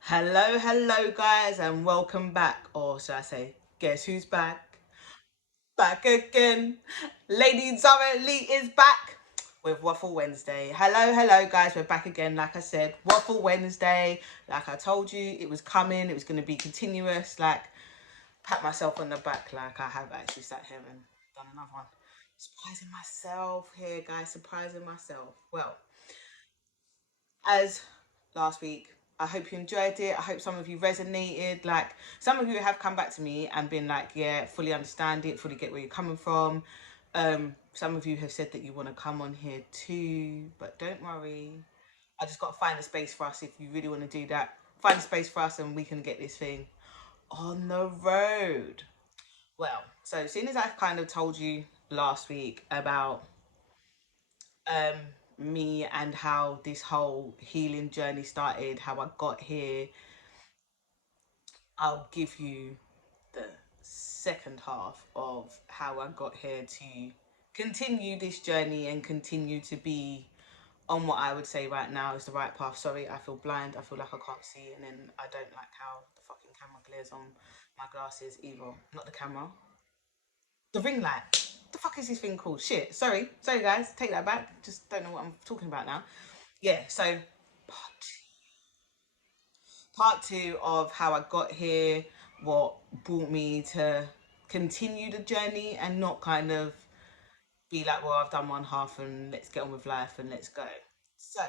Hello, guys, and welcome back. Or should I say, guess who's back? Back again. Lady Zara Lee is back with Waffle Wednesday. Hello, guys. We're back again. Like I said, Waffle Wednesday. Like I told you, it was coming. It was going to be continuous. Like, pat myself on the back. Like, I have actually sat here and done another one. Surprising myself here, guys. Surprising myself. Well, as last week. I hope you enjoyed it. I hope some of you resonated. Like, some of you have come back to me and been like, yeah, fully understand it, fully get where you're coming from. Some of you have said that you want to come on here too, but don't worry. I just got to find a space for us if you really want to do that. Find a space for us and we can get this thing on the road. Well, so seeing as I've kind of told you last week about um me and how this whole healing journey started, how I got here, I'll give you the second half of how I got here to continue this journey and continue to be on what I would say right now is the right path. Sorry, I feel blind. I feel like I can't see, and then I don't like how the fucking camera glares on my glasses either. Not the camera, the ring light. The fuck is this thing called? Shit. Sorry, guys. Take that back. Just don't know what I'm talking about now. Yeah. So part two of how I got here, what brought me to continue the journey and not kind of be like, well, I've done one half and let's get on with life and let's go. So,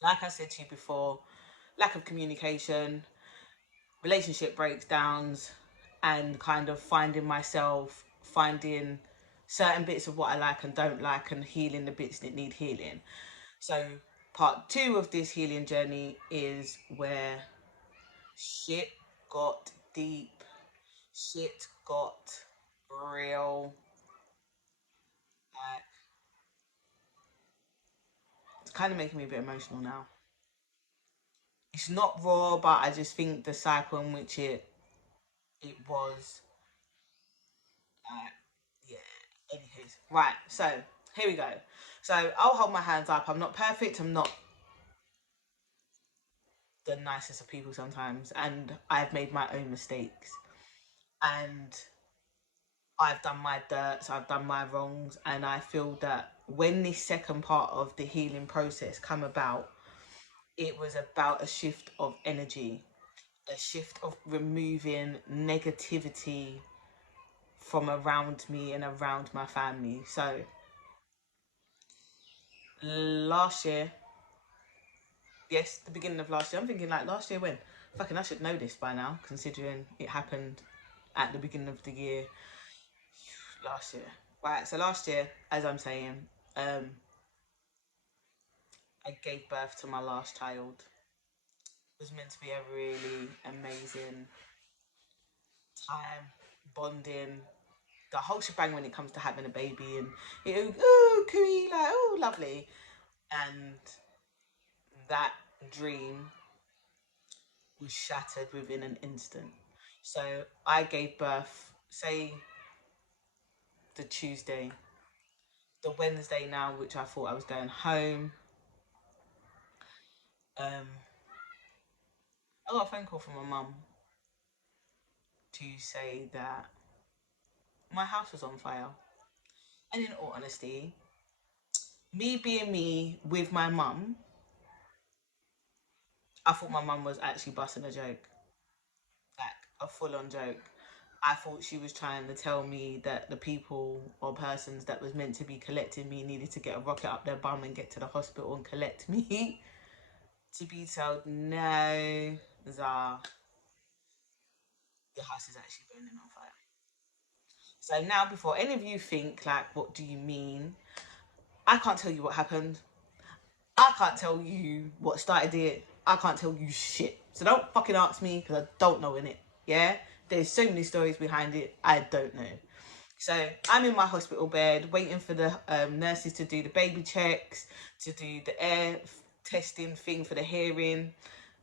like I said to you before, lack of communication, relationship breakdowns, and kind of finding myself, finding certain bits of what I like and don't like, and healing the bits that need healing. So, part two of this healing journey is where shit got deep, shit got real. Like, it's kind of making me a bit emotional now. It's not raw, but I just think the cycle in which it was, like, yeah. Anywho's right. So here we go. So I'll hold my hands up. I'm not perfect. I'm not the nicest of people sometimes, and I've made my own mistakes, and I've done my dirt, so I've done my wrongs, and I feel that when this second part of the healing process come about, it was about a shift of energy, a shift of removing negativity from around me and around my family. So last year, yes, the beginning of last year, I'm thinking like last year when? Fucking I should know this by now, considering it happened at the beginning of the year last year. Right, so last year, as I'm saying, um, I gave birth to my last child. It was meant to be a really amazing time, bonding, the whole shebang when it comes to having a baby, and oh cooey, like, oh lovely, and that dream was shattered within an instant. So I gave birth, say, the Tuesday, the Wednesday now, which I thought I was going home. um I got a phone call from my mum to say that my house was on fire. And in all honesty, me being me with my mum, I thought my mum was actually busting a joke, like a full on joke. I thought she was trying to tell me that the people or persons that was meant to be collecting me needed to get a rocket up their bum and get to the hospital and collect me. To be told, no, Zah, your house is actually burning on fire. So now, before any of you think, like, what do you mean? I can't tell you what happened. I can't tell you what started it. I can't tell you shit. So don't fucking ask me because I don't know in it. Yeah? There's so many stories behind it. I don't know. So I'm in my hospital bed waiting for the nurses to do the baby checks, to do the air testing thing for the hearing,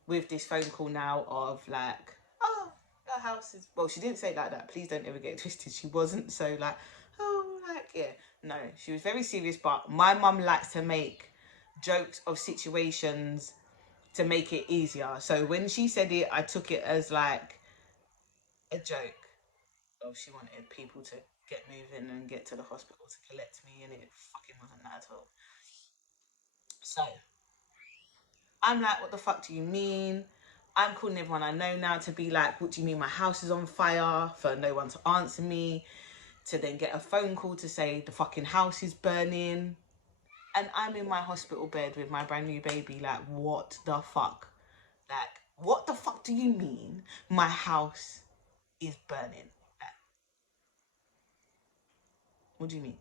with this phone call now of like, oh, the house is, well, she didn't say it like that. Please don't ever get it twisted. She wasn't so like, oh, like, yeah. No, she was very serious, but my mum likes to make jokes of situations to make it easier. So when she said it, I took it as like a joke. Oh, she wanted people to get moving and get to the hospital to collect me, and it fucking wasn't that at all. So I'm like, what the fuck do you mean? I'm calling everyone I know now to be like, what do you mean my house is on fire? For no one to answer me, to then get a phone call to say the fucking house is burning. And I'm in my hospital bed with my brand new baby, like, what the fuck? Like, what the fuck do you mean my house is burning? Like, what do you mean?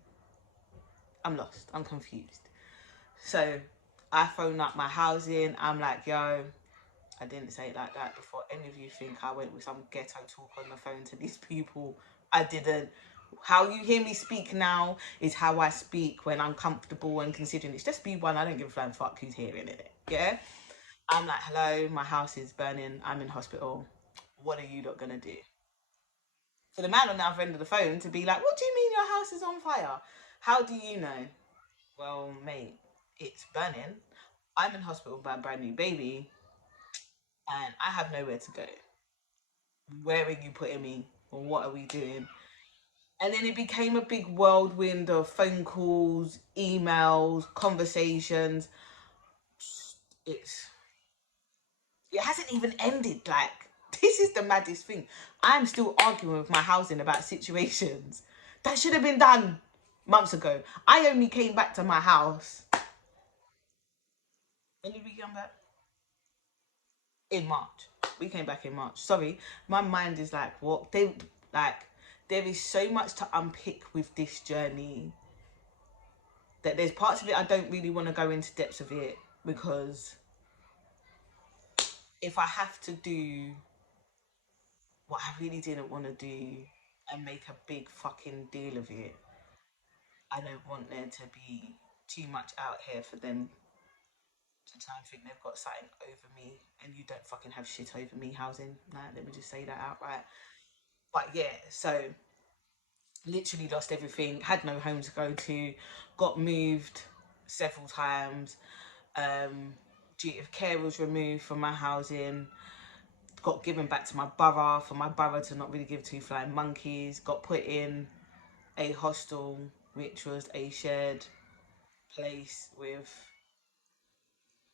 I'm lost. I'm confused. So I phone up my housing. I'm like, yo, I didn't say it like that before any of you think I went with some ghetto talk on the phone to these people. I didn't. How you hear me speak now is how I speak when I'm comfortable and considering it's just B1. I don't give a flying fuck who's hearing it. Yeah? I'm like, hello, my house is burning. I'm in hospital. What are you not going to do? For the man on the other end of the phone to be like, what do you mean your house is on fire? How do you know? Well, mate, it's burning. I'm in hospital with my brand new baby and I have nowhere to go. Where are you putting me? Or what are we doing? And then it became a big whirlwind of phone calls, emails, conversations. It's it hasn't even ended. Like, this is the maddest thing. I'm still arguing with my housing about situations that should have been done months ago. I only came back to my house. When did we come back? In March. We came back in March. Sorry, my mind is like, what? Like, there is so much to unpick with this journey that there's parts of it I don't really want to go into depths of it, because if I have to do what I really didn't want to do and make a big fucking deal of it, I don't want there to be too much out here for them to try and think they've got something over me, and you don't fucking have shit over me, housing. Like, let me just say that outright. But yeah, so literally lost everything, had no home to go to, got moved several times. Duty of care was removed from my housing, got given back to my borough for my borough to not really give two flying monkeys, got put in a hostel, which was a shared place with,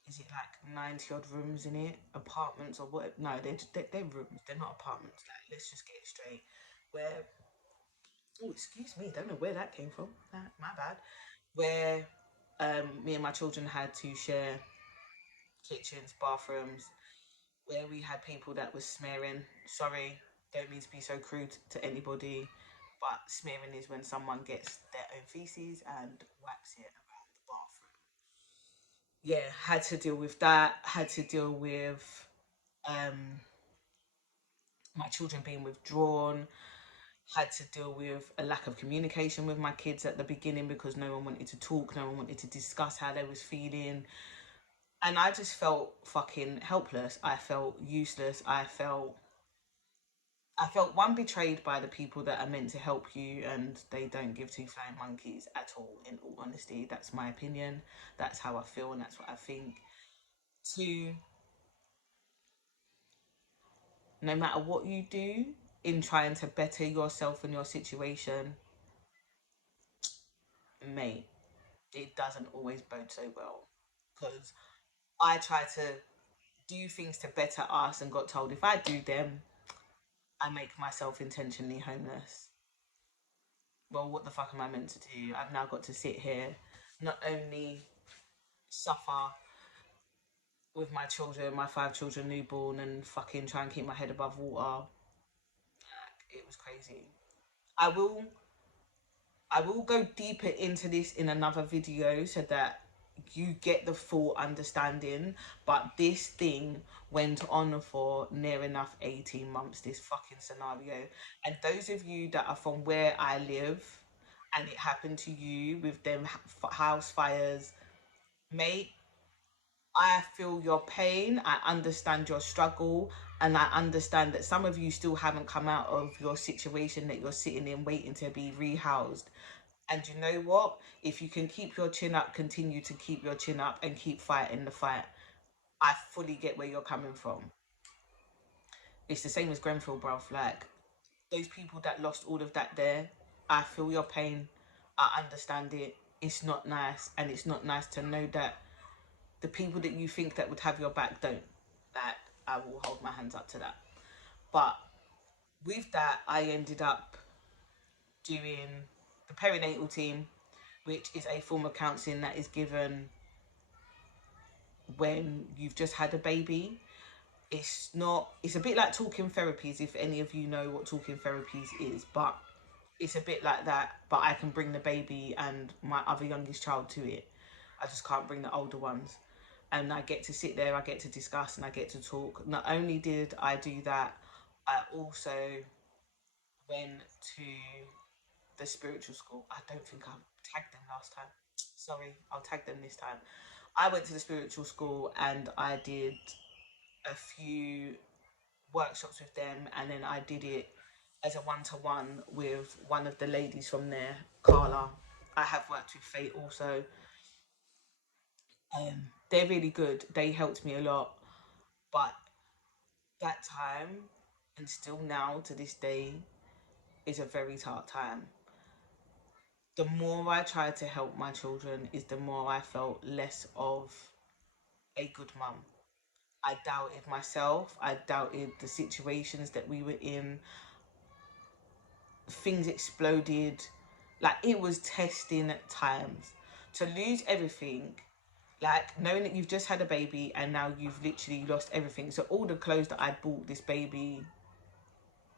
is it like 90 odd rooms in it? Apartments or what? No, they're rooms, they're not apartments. Like, let's just get it straight. Where, oh, excuse me, don't know where that came from. My bad. Where me and my children had to share kitchens, bathrooms, where we had people that was smearing. Sorry, don't mean to be so crude to anybody, but smearing is when someone gets their own feces and whacks it around the bathroom. Yeah, had to deal with that. Had to deal with um, my children being withdrawn. Had to deal with a lack of communication with my kids at the beginning because no one wanted to talk, no one wanted to discuss how they was feeling. And I just felt fucking helpless. I felt useless. I felt one, betrayed by the people that are meant to help you, and they don't give two flying monkeys at all. In all honesty, that's my opinion. That's how I feel, and that's what I think. Two, no matter what you do in trying to better yourself and your situation, mate, it doesn't always bode so well. Because I try to do things to better us and got told if I do them, I make myself intentionally homeless. Well, what the fuck am I meant to do? I've now got to sit here, not only suffer with my children, my 5 children newborn, and fucking try and keep my head above water. It was crazy. I will I will go deeper into this in another video so that you get the full understanding. But this thing went on for near enough 18 months, this fucking scenario. And those of you that are from where I live and it happened to you with them house fires, mate, I feel your pain. I understand your struggle. And I understand that some of you still haven't come out of your situation that you're sitting in waiting to be rehoused. And you know what? If you can keep your chin up, continue to keep your chin up and keep fighting the fight. I fully get where you're coming from. It's the same as Grenfell, bruv. Like, those people that lost all of that there, I feel your pain. I understand it. It's not nice. And it's not nice to know that the people that you think that would have your back don't. Like, I will hold my hands up to that. But with that, I ended up doing the perinatal team, which is a form of counselling that is given when you've just had a baby. It's not, it's a bit like talking therapies, if any of you know what talking therapies is, but it's a bit like that. But I can bring the baby and my other youngest child to it. I just can't bring the older ones. And I get to sit there, I get to discuss, and I get to talk. Not only did I do that, I also went to the spiritual school. I don't think I tagged them last time. Sorry, I'll tag them this time. I went to the spiritual school and I did a few workshops with them, and then I did it as a one-to-one with one of the ladies from there, Carla. I have worked with Faye also. They're really good. They helped me a lot. But that time, and still now to this day, is a very dark time. The more I tried to help my children, is the more I felt less of a good mum. I doubted myself. I doubted the situations that we were in. Things exploded. Like, it was testing at times. To lose everything, like knowing that you've just had a baby and now you've literally lost everything. So all the clothes that I bought this baby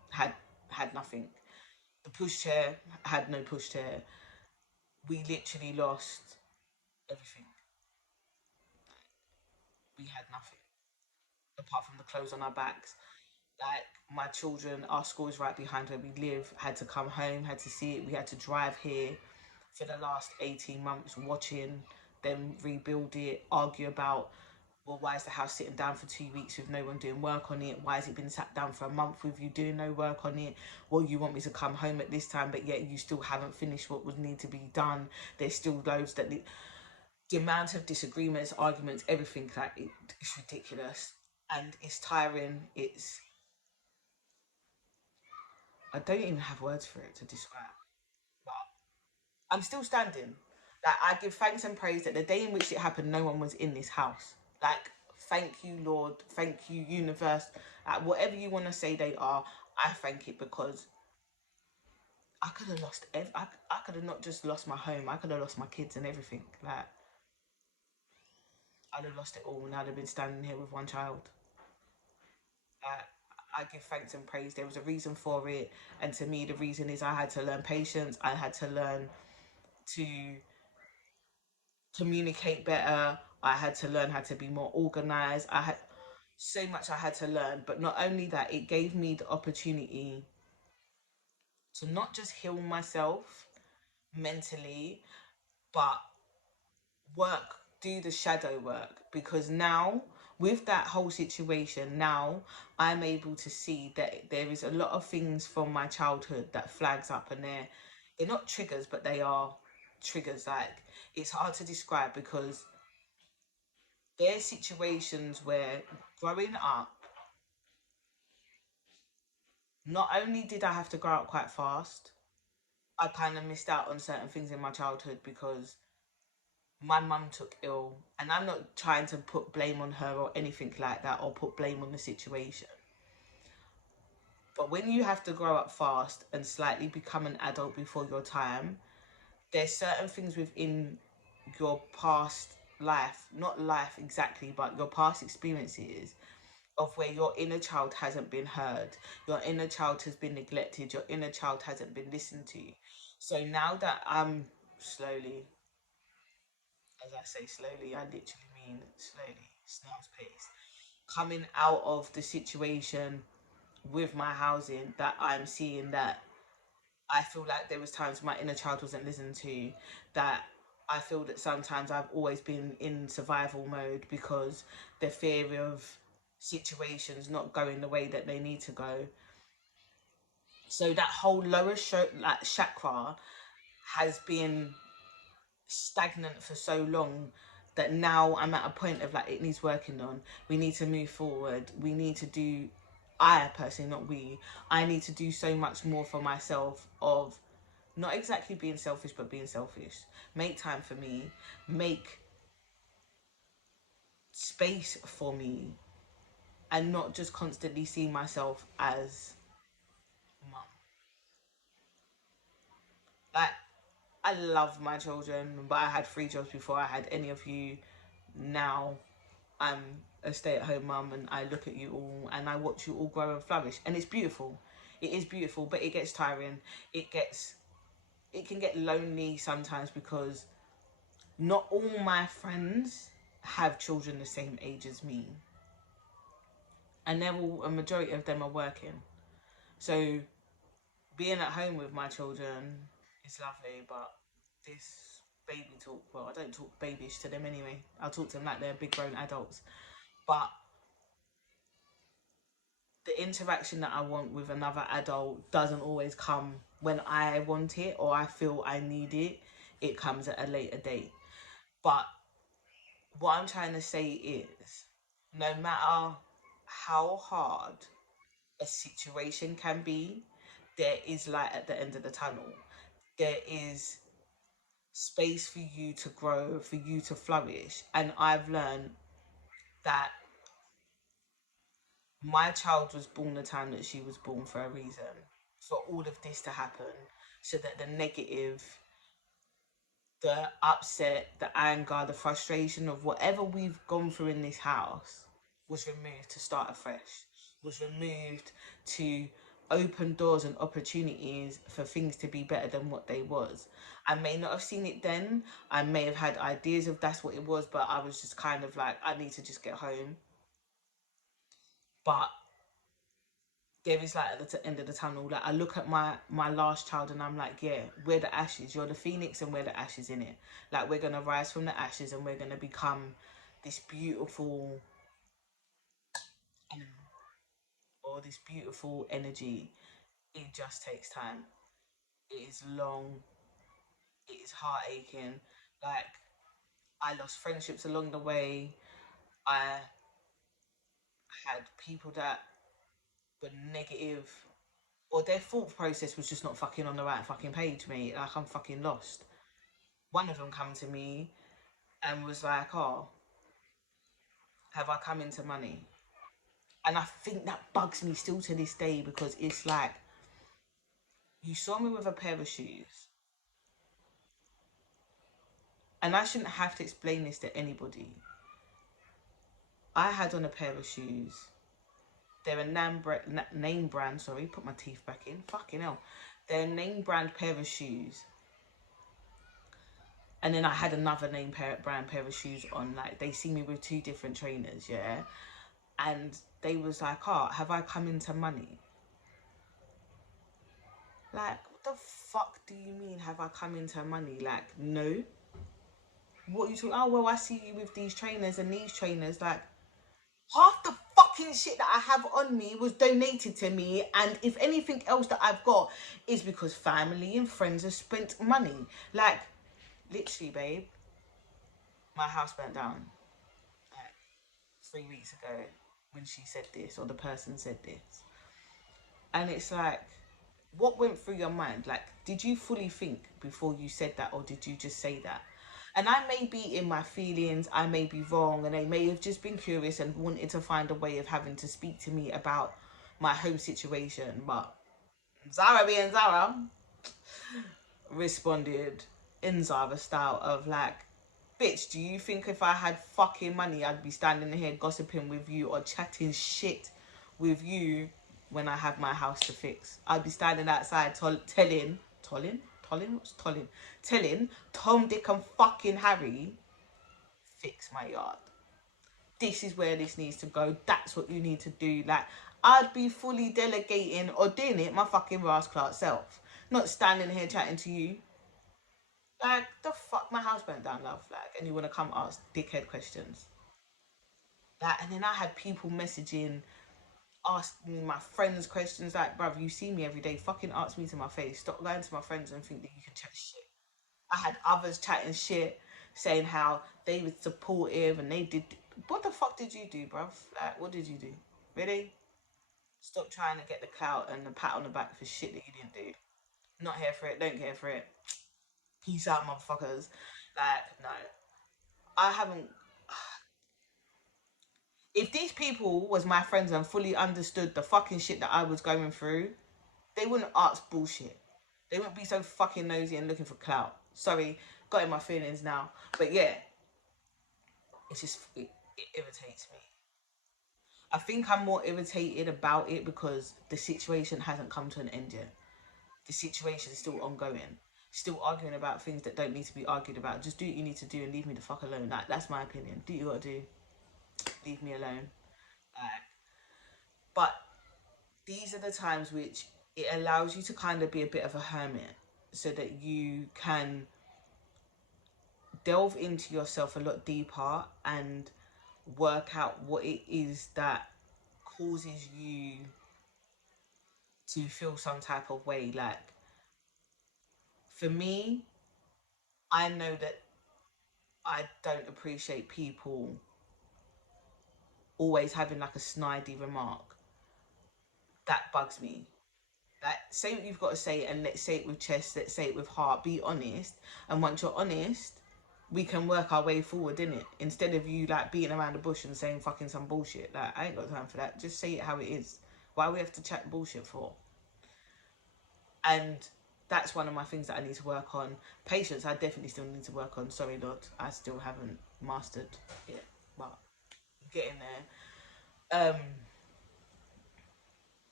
had nothing. The pushchair had no pushchair. We literally lost everything. We had nothing apart from the clothes on our backs. Like, my children, our school is right behind where we live, had to come home, had to see it. We had to drive here for the last 18 months watching them rebuild it, argue about, well, why is the house sitting down for 2 weeks with no one doing work on it? Why has it been sat down for a month with you doing no work on it? Well, you want me to come home at this time, but yet you still haven't finished what would need to be done. There's still loads that the amount of disagreements, arguments, everything, like, it's ridiculous. And it's tiring. I don't even have words for it to describe. But I'm still standing. Like, I give thanks and praise that the day in which it happened, no one was in this house. Like, thank you, Lord. Thank you, universe. Like, whatever you want to say they are, I thank it, because I could have lost I could have not just lost my home. I could have lost my kids and everything. Like, I'd have lost it all, and I'd have been standing here with one child. I give thanks and praise. There was a reason for it, and to me, the reason is I had to learn patience. I had to learn to communicate better. I had to learn how to be more organized. I had so much I had to learn, but not only that, it gave me the opportunity to not just heal myself mentally, but work, do the shadow work. Because now, with that whole situation, now I'm able to see that there is a lot of things from my childhood that flags up, and they're not triggers, but they are triggers. Like, it's hard to describe, because there's situations where, growing up, not only did I have to grow up quite fast, I kind of missed out on certain things in my childhood because my mum took ill. And I'm not trying to put blame on her or anything like that, or put blame on the situation. But when you have to grow up fast and slightly become an adult before your time, there's certain things within your past life, not life exactly, but your past experiences, of where your inner child hasn't been heard, your inner child has been neglected, your inner child hasn't been listened to. So now that I'm slowly, as I say slowly, I literally mean slowly, snail's pace, coming out of the situation with my housing, that I'm seeing that I feel like there was times my inner child wasn't listened to, that I feel that sometimes I've always been in survival mode because the fear of situations not going the way that they need to go. So that whole lower like chakra has been stagnant for so long, that now I'm at a point of like, it needs working on. We need to move forward. We need to do, I personally, not we, I need to do so much more for myself of not exactly being selfish, but being selfish. Make time for me, make space for me, and not just constantly see myself as mum. Like, I love my children, but I had 3 jobs before I had any of you. Now I'm a stay-at-home mum, and I look at you all and I watch you all grow and flourish, and it's beautiful. It is beautiful, but it gets tiring. It can get lonely sometimes because not all my friends have children the same age as me, and a majority of them are working. So being at home with my children is lovely, but this baby talk, well, I don't talk babyish to them anyway. I talk to them like they're big grown adults. But the interaction that I want with another adult doesn't always come when I want it or I feel I need it. It comes at a later date. But what I'm trying to say is, no matter how hard a situation can be, there is light at the end of the tunnel. There is space for you to grow, for you to flourish. And I've learned that my child was born the time that she was born for a reason. For all of this to happen, so that the negative, the upset, the anger, the frustration of whatever we've gone through in this house was removed to start afresh, was removed to open doors and opportunities for things to be better than what they was. I may not have seen it then. I may have had ideas of that's what it was, but I was just kind of like, I need to just get home. But there is light at the end of the tunnel. Like, I look at my last child and I'm like, yeah, we're the ashes. You're the phoenix and we're the ashes in it. Like, we're gonna rise from the ashes and we're gonna become this beautiful, or this beautiful energy. It just takes time. It is long. It is heart aching. Like, I lost friendships along the way. I had people that were negative, or their thought process was just not fucking on the right fucking page, mate. Like, I'm fucking lost. One of them come to me and was like, oh, have I come into money? And I think that bugs me still to this day, because it's like, you saw me with a pair of shoes, and I shouldn't have to explain this to anybody. I had on a pair of shoes. They're a name brand, sorry, put my teeth back in. Fucking hell. They're a name brand pair of shoes. And then I had another brand pair of shoes on. Like, they see me with 2 different trainers, yeah? And they was like, oh, have I come into money? Like, what the fuck do you mean, have I come into money? Like, no. What you talking? Oh, well, I see you with these trainers and these trainers. Like, half the fucking shit that I have on me was donated to me, and if anything else that I've got is because family and friends have spent money. Like, literally, babe, my house burnt down like 3 weeks ago when she said this, or the person said this. And it's like, what went through your mind? Like, did you fully think before you said that, or did you just say that? And I may be in my feelings, I may be wrong, and they may have just been curious and wanted to find a way of having to speak to me about my home situation. But Zara being Zara responded in Zara style of like, bitch, do you think if I had fucking money I'd be standing here gossiping with you or chatting shit with you when I have my house to fix? I'd be standing outside telling Tom, Dick and fucking Harry, fix my yard. This is where this needs to go. That's what you need to do. Like, I'd be fully delegating or doing it my fucking Ross Clark self. Not standing here chatting to you. Like, the fuck, my house burnt down, love. Like, and you want to come ask dickhead questions. Like, and then I had people messaging, asking my friends questions like, bruv, you see me every day. Fucking ask me to my face. Stop lying to my friends and think that you can chat shit. I had others chatting shit, saying how they were supportive and they did. What the fuck did you do, bruv? Like, what did you do? Really? Stop trying to get the clout and the pat on the back for shit that you didn't do. Not here for it. Don't care for it. Peace out, motherfuckers. Like, no. I haven't. If these people was my friends and fully understood the fucking shit that I was going through, they wouldn't ask bullshit. They wouldn't be so fucking nosy and looking for clout. Sorry, got in my feelings now. But yeah, it's just, it irritates me. I think I'm more irritated about it because the situation hasn't come to an end yet. The situation is still ongoing. Still arguing about things that don't need to be argued about. Just do what you need to do and leave me the fuck alone. Like, that's my opinion. Do what you gotta do. Leave me alone. Like, but these are the times which it allows you to kind of be a bit of a hermit so that you can delve into yourself a lot deeper and work out what it is that causes you to feel some type of way. Like, for me, I know that I don't appreciate people always having like a snidey remark. That bugs me. Like, say what you've got to say and let's say it with chest, let's say it with heart, be honest. And once you're honest, we can work our way forward, innit? Instead of you like beating around the bush and saying fucking some bullshit. Like, I ain't got time for that. Just say it how it is. Why we have to chat bullshit for? And that's one of my things that I need to work on. Patience, I definitely still need to work on. Sorry, Lord, I still haven't mastered it, but I'm getting there.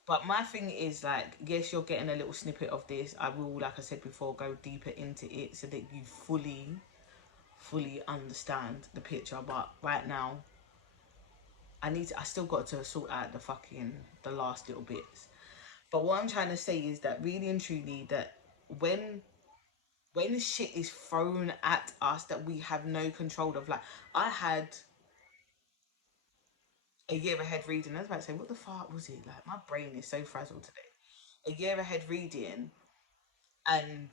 But my thing is, like, yes, you're getting a little snippet of this. I will, like I said before, go deeper into it so that you fully understand the picture. But right now, I still got to sort out the last little bits. But what I'm trying to say is that really and truly, that when when shit is thrown at us that we have no control of, like, I had a year ahead reading. I was about to say, what the fuck was it? Like, my brain is so frazzled today. A year ahead reading, and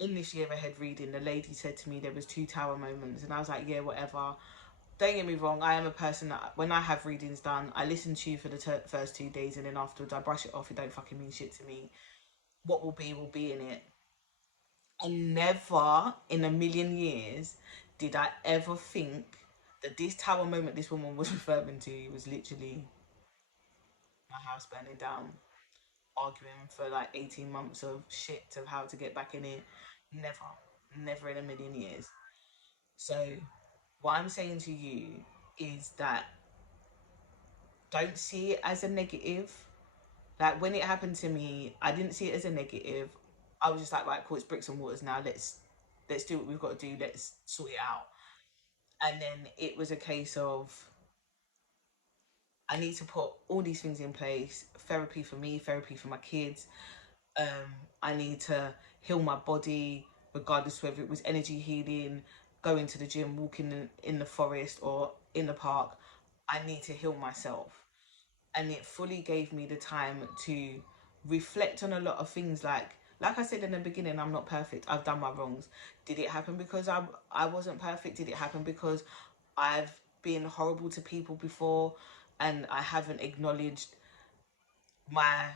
in this year ahead reading, the lady said to me there was two tower moments, and I was like, yeah, whatever. Don't get me wrong, I am a person that when I have readings done, I listen to you for the first 2 days, and then afterwards I brush it off. It don't fucking mean shit to me. What will be in it. And never in a million years did I ever think that this tower moment this woman was referring to was literally my house burning down, arguing for like 18 months of shit of how to get back in it. Never, never in a million years. So, what I'm saying to you is that don't see it as a negative. Like, when it happened to me, I didn't see it as a negative. I was just like, right, cool, it's bricks and waters now. Let's do what we've got to do. Let's sort it out. And then it was a case of I need to put all these things in place. Therapy for me, therapy for my kids. I need to heal my body, regardless whether it was energy healing, going to the gym, walking in the forest or in the park. I need to heal myself. And it fully gave me the time to reflect on a lot of things. Like I said in the beginning, I'm not perfect. I've done my wrongs. Did it happen because I wasn't perfect? Did it happen because I've been horrible to people before and I haven't acknowledged my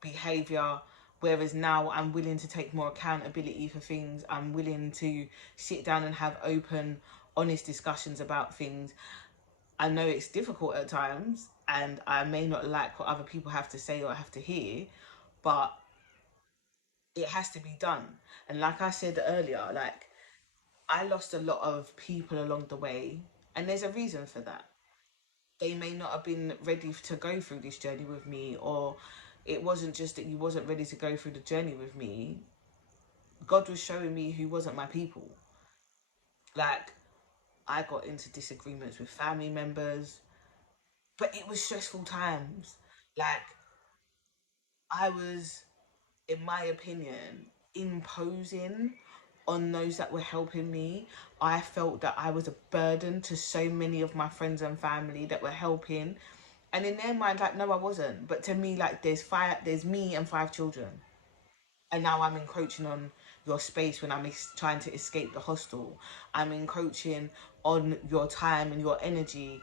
behavior? Whereas now I'm willing to take more accountability for things. I'm willing to sit down and have open, honest discussions about things. I know it's difficult at times and I may not like what other people have to say or have to hear, but it has to be done. And like I said earlier, like, I lost a lot of people along the way, and there's a reason for that. They may not have been ready to go through this journey with me, or it wasn't just that you wasn't ready to go through the journey with me. God was showing me who wasn't my people. Like, I got into disagreements with family members, but it was stressful times. Like, I was, in my opinion, imposing on those that were helping me. I felt that I was a burden to so many of my friends and family that were helping. And in their mind, like, no, I wasn't. But to me, like, there's me and 5 children. and now I'm encroaching on your space when I'm trying to escape the hostel. I'm encroaching on your time and your energy.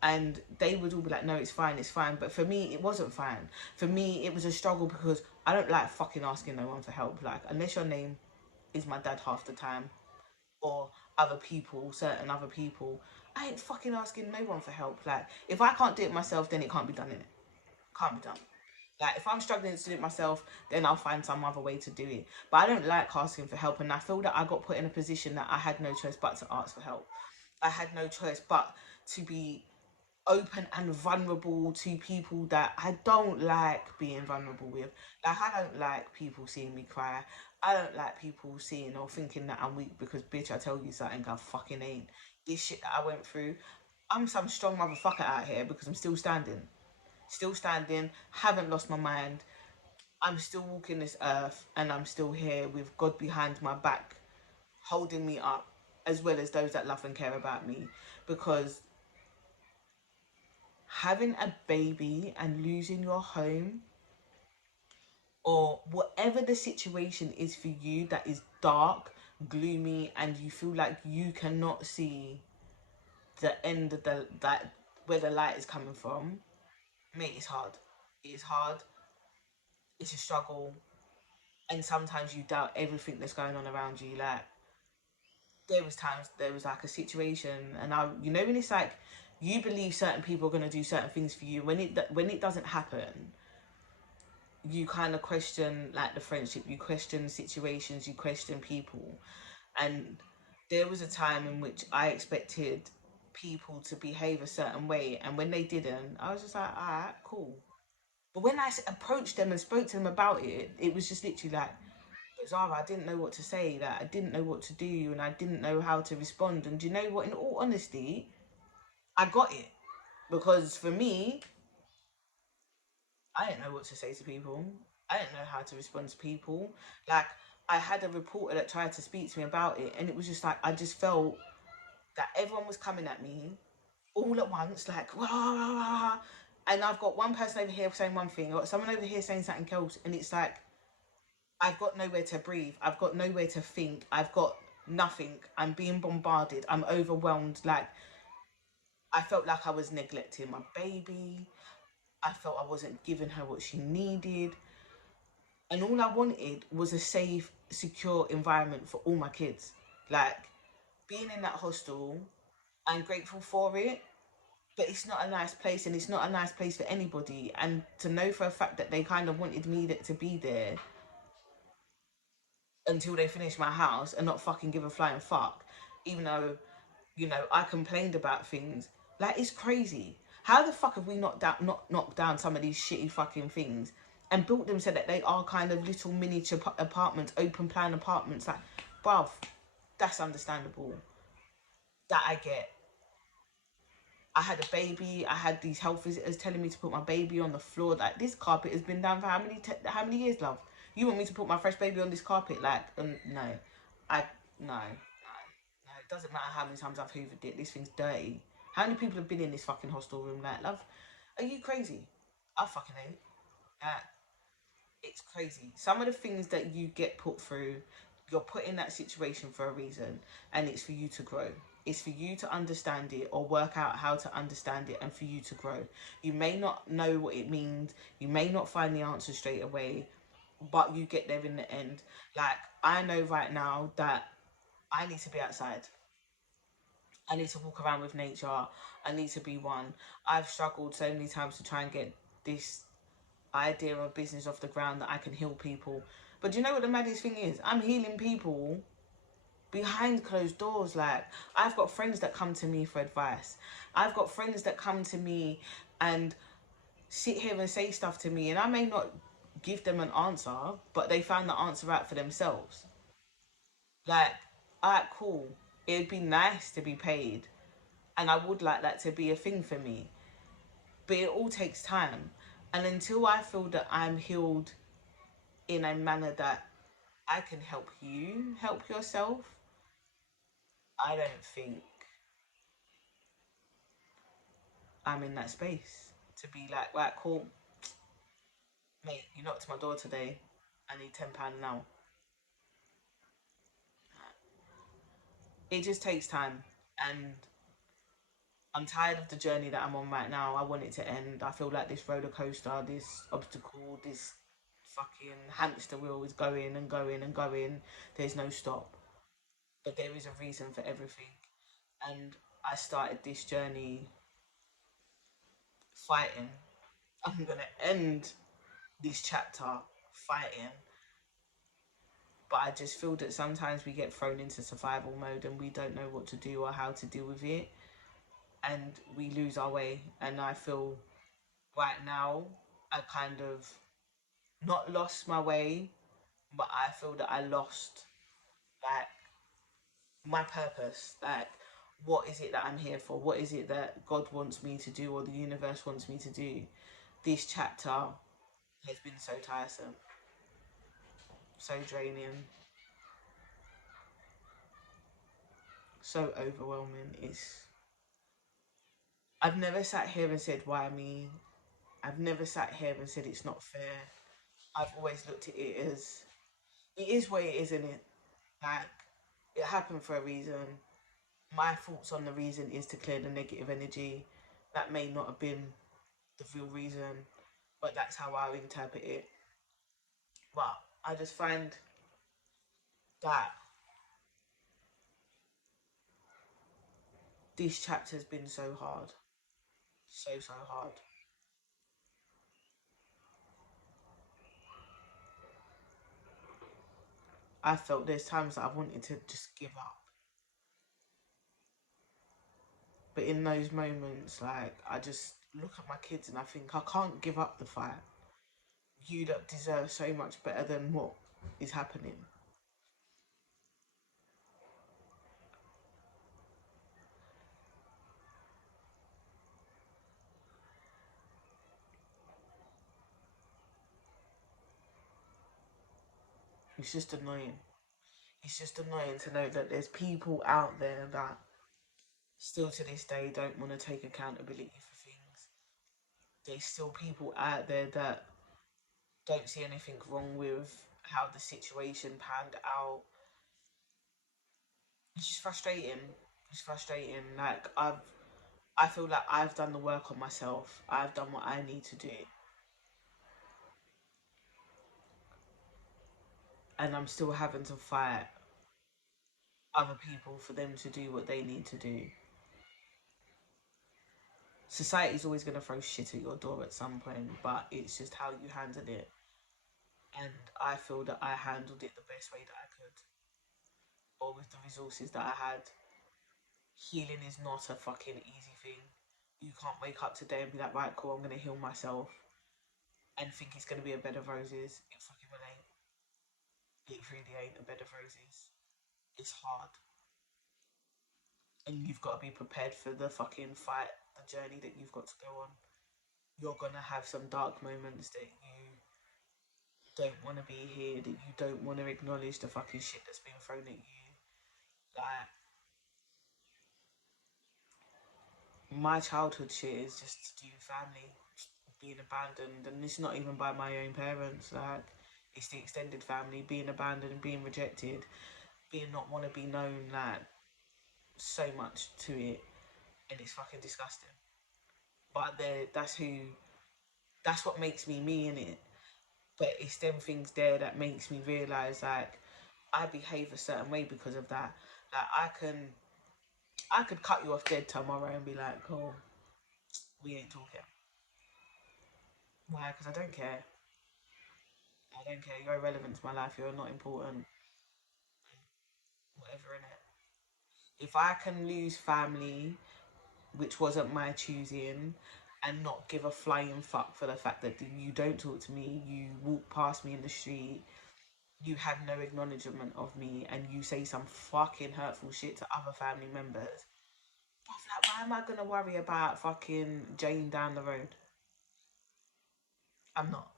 And they would all be like, no, it's fine, it's fine. But for me, it wasn't fine. For me, it was a struggle because I don't like fucking asking no one for help. Like, unless your name is my dad half the time, or other people, certain other people, I ain't fucking asking no one for help. Like, if I can't do it myself, then it can't be done, innit? Can't be done. Like, if I'm struggling to do it myself, then I'll find some other way to do it. But I don't like asking for help, and I feel that I got put in a position that I had no choice but to ask for help. I had no choice but to be open and vulnerable to people that I don't like being vulnerable with. Like, I don't like people seeing me cry. I don't like people seeing or thinking that I'm weak because, bitch, I tell you something, I fucking ain't. This shit that I went through, I'm some strong motherfucker out here because I'm still standing. Still standing, haven't lost my mind. I'm still walking this earth and I'm still here with God behind my back, holding me up, as well as those that love and care about me. Because having a baby and losing your home, or whatever the situation is for you that is dark, gloomy, and you feel like you cannot see the end of the that where the light is coming from, mate, it's hard. It is hard. It's a struggle, and sometimes you doubt everything that's going on around you. Like, there was times there was like a situation, and I, you know, when it's like you believe certain people are gonna do certain things for you, when it doesn't happen, you kind of question like the friendship, you question situations, you question people. And there was a time in which I expected people to behave a certain way, and when they didn't, I was just like, all right, cool. But when I approached them and spoke to them about it, it was just literally like, Zara, I didn't know what to say, that I didn't know what to do, and I didn't know how to respond. And do you know what? In all honesty, I got it, because for me, I didn't know what to say to people. I didn't know how to respond to people. Like, I had a reporter that tried to speak to me about it, and it was just like I just felt that everyone was coming at me all at once, like rah, rah, rah. And I've got one person over here saying one thing, I've got someone over here saying something else, and it's like I've got nowhere to breathe. I've got nowhere to think. I've got nothing. I'm being bombarded. I'm overwhelmed. Like, I felt like I was neglecting my baby. I felt I wasn't giving her what she needed. And all I wanted was a safe, secure environment for all my kids. Like, being in that hostel, I'm grateful for it, but it's not a nice place, and it's not a nice place for anybody. And to know for a fact that they kind of wanted me to be there until they finish my house and not fucking give a flying fuck, even though, you know, I complained about things. Like, it's crazy. How the fuck have we not knocked down some of these shitty fucking things and built them so that they are kind of little miniature apartments, open plan apartments? Like, bruv, that's understandable. That I get. I had a baby. I had these health visitors telling me to put my baby on the floor. Like, this carpet has been down for how many years, love? You want me to put my fresh baby on this carpet? Like, no, I no, no. It doesn't matter how many times I've hoovered it. This thing's dirty. How many people have been in this fucking hostel room? Like, love, are you crazy? I fucking hate. Like, it's crazy. Some of the things that you get put through, you're put in that situation for a reason, and it's for you to grow. It's for you to understand it or work out how to understand it, and for you to grow. You may not know what it means, you may not find the answer straight away, but you get there in the end. Like, I know right now that I need to be outside. I need to walk around with nature. I need to be one. I've struggled so many times to try and get this idea of business off the ground that I can heal people. But do you know what the maddest thing is? I'm healing people behind closed doors. Like, I've got friends that come to me for advice. I've got friends that come to me and sit here and say stuff to me, and I may not give them an answer, but they found the answer out for themselves. Like, alright, cool. It'd be nice to be paid, and I would like that to be a thing for me. But it all takes time. And until I feel that I'm healed in a manner that I can help you help yourself, I don't think I'm in that space to be like, right, cool, mate, you knocked my door today, I need £10 an hour. It just takes time. And I'm tired of the journey that I'm on right now. I want it to end. I feel like this roller coaster, this obstacle, this fucking hamster wheel is going and going and going. There's no stop. But there is a reason for everything. And I started this journey fighting. I'm going to end this chapter fighting. But I just feel that sometimes we get thrown into survival mode and we don't know what to do or how to deal with it. And we lose our way. And I feel right now I kind of not lost my way, but I feel that I lost like my purpose. Like, what is it that I'm here for? What is it that God wants me to do or the universe wants me to do? This chapter has been so tiresome, so draining, so overwhelming. I've never sat here and said, why me? I've never sat here and said it's not fair. I've always looked at it as it is what it is, isn't it? Like, it happened for a reason. My thoughts on the reason is to clear the negative energy. That may not have been the real reason, but that's how I interpret it. But I just find that this chapter's been so hard. So, so hard. I felt there's times that I wanted to just give up. But in those moments, like, I just look at my kids and I think, I can't give up the fight. You don't deserve so much better than what is happening. It's just annoying. It's just annoying to know that there's people out there that still to this day don't want to take accountability for things. There's still people out there that don't see anything wrong with how the situation panned out. It's just frustrating. It's frustrating. I feel like I've done the work on myself. I've done what I need to do. And I'm still having to fight other people for them to do what they need to do. Society's always going to throw shit at your door at some point, but it's just how you handle it. And I feel that I handled it the best way that I could, or with the resources that I had. Healing is not a fucking easy thing. You can't wake up today and be like, right, cool, I'm gonna heal myself and think it's gonna be a bed of roses. It fucking ain't. It really ain't a bed of roses. It's hard. And you've got to be prepared for the fucking fight, the journey that you've got to go on. You're gonna have some dark moments that you don't want to be here, that you don't want to acknowledge the fucking shit that's been thrown at you. Like, my childhood shit is just to do with family being abandoned, and it's not even by my own parents. Like, it's the extended family being abandoned, being rejected, being not want to be known. Like, so much to it, and it's fucking disgusting. But that's what makes me me in it. But it's them things there that makes me realize like I behave a certain way because of that. Like, I could cut you off dead tomorrow and be like, "Cool, we ain't talking." Why? Because I don't care. I don't care. You're irrelevant to my life. You're not important. Whatever in it. If I can lose family, which wasn't my choosing, and not give a flying fuck for the fact that you don't talk to me, you walk past me in the street, you have no acknowledgement of me, and you say some fucking hurtful shit to other family members, like, why am I gonna worry about fucking Jane down the road? I'm not.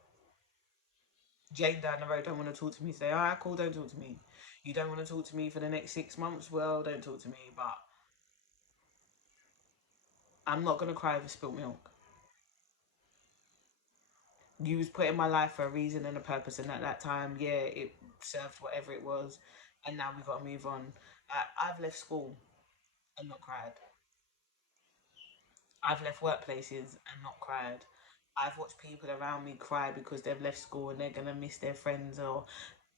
Jane down the road don't want to talk to me. Say, alright, cool, don't talk to me. You don't want to talk to me for the next 6 months? Well, don't talk to me. But I'm not gonna cry over spilt milk. You was put in my life for a reason and a purpose, and at that time, yeah, it served whatever it was, and now we've got to move on. I've left school and not cried. I've left workplaces and not cried. I've watched people around me cry because they've left school and they're gonna miss their friends, or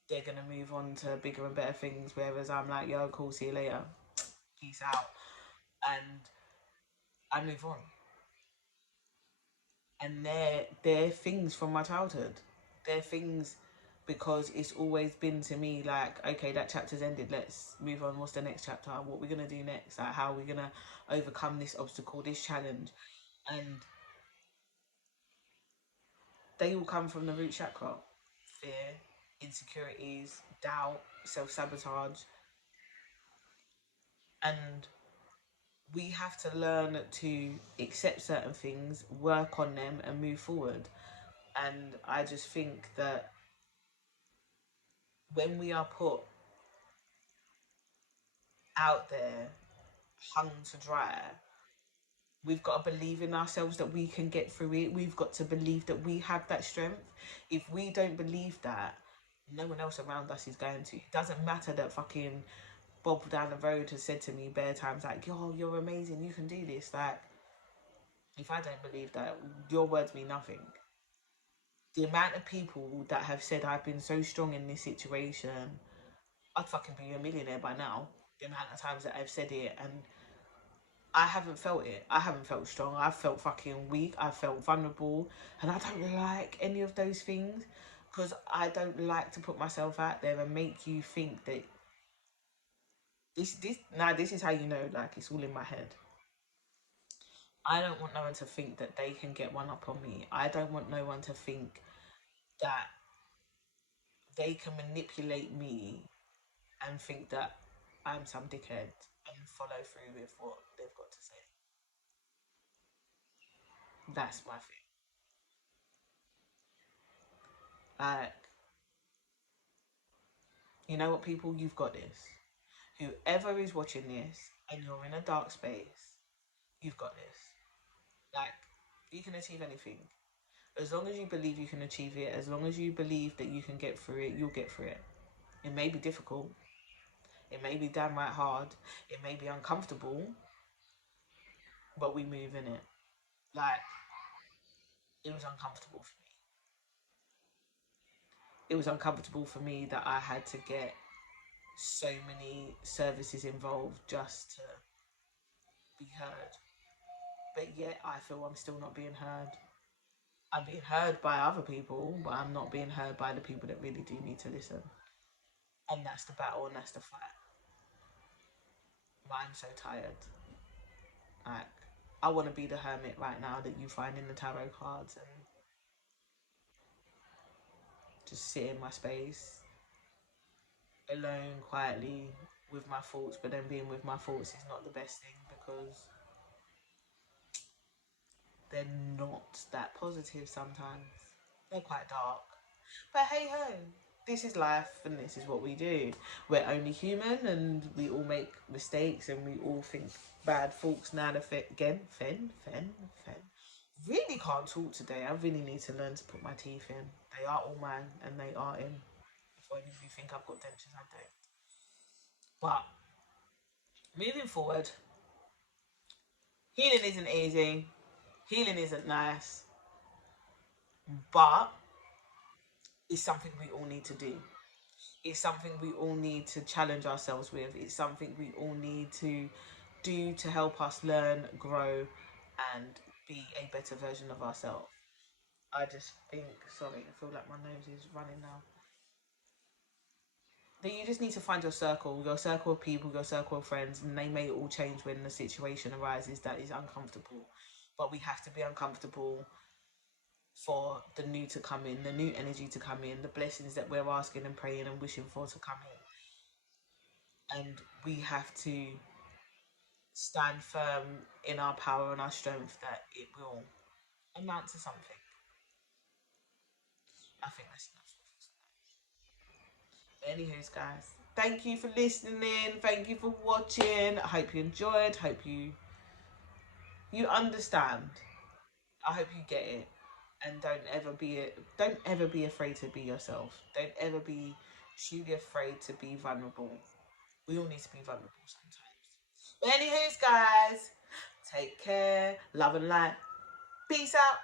they're gonna move on to bigger and better things. Whereas I'm like, yo, cool, see you later, peace out, and I move on. And they're things from my childhood. They're things because it's always been to me like, okay, that chapter's ended. Let's move on. What's the next chapter? What we're gonna do next? Like, how are we gonna overcome this obstacle, this challenge? And they all come from the root chakra: fear, insecurities, doubt, self sabotage, and we have to learn to accept certain things, work on them, and move forward. And I just think that when we are put out there, hung to dry, we've got to believe in ourselves that we can get through it. We've got to believe that we have that strength. If we don't believe that, no one else around us is going to. It doesn't matter that fucking Bob down the road has said to me bare times like, yo, you're amazing, you can do this. Like, if I don't believe that, your words mean nothing. The amount of people that have said I've been so strong in this situation, I'd fucking be a millionaire by now. The amount of times that I've said it, and I haven't felt it. I haven't felt strong. I've felt fucking weak. I felt vulnerable. And I don't like any of those things because I don't like to put myself out there and make you think that this is how you know, like, it's all in my head. I don't want no one to think that they can get one up on me. I don't want no one to think that they can manipulate me and think that I'm some dickhead and follow through with what they've got to say. That's my thing. Like, you know what, people? You've got this. Whoever is watching this and you're in a dark space, you've got this. Like, you can achieve anything. As long as you believe you can achieve it, as long as you believe that you can get through it, you'll get through it. It may be difficult, it may be damn right hard, it may be uncomfortable, but we move in it. Like, it was uncomfortable for me. It was uncomfortable for me that I had to get so many services involved just to be heard. But yet I feel I'm still not being heard. I'm being heard by other people, but I'm not being heard by the people that really do need to listen. And that's the battle and that's the fight. But I'm so tired. Like, I want to be the hermit right now that you find in the tarot cards and just sit in my space alone quietly with my thoughts. But then being with my thoughts is not the best thing because they're not that positive sometimes. They're quite dark. But hey ho, this is life and this is what we do. We're only human and we all make mistakes and we all think bad thoughts now and again. Fen. Really can't talk today. I really need to learn to put my teeth in. They are all mine and they are in. If any of you think I've got dentures, I don't. But moving forward, healing isn't easy. Healing isn't nice. But it's something we all need to do. It's something we all need to challenge ourselves with. It's something we all need to do to help us learn, grow, and be a better version of ourselves. I just think, sorry, I feel like my nose is running now. That you just need to find your circle of people, your circle of friends, and they may all change when the situation arises that is uncomfortable. But we have to be uncomfortable for the new to come in, the new energy to come in, the blessings that we're asking and praying and wishing for to come in. And we have to stand firm in our power and our strength that it will amount to something. I think that's enough. Anywho's, guys, thank you for listening. Thank you for watching. I hope you enjoyed. Hope you understand. I hope you get it. And don't ever be afraid to be yourself. Don't ever be truly afraid to be vulnerable. We all need to be vulnerable sometimes. But anyways, guys, take care, love and light. Peace out.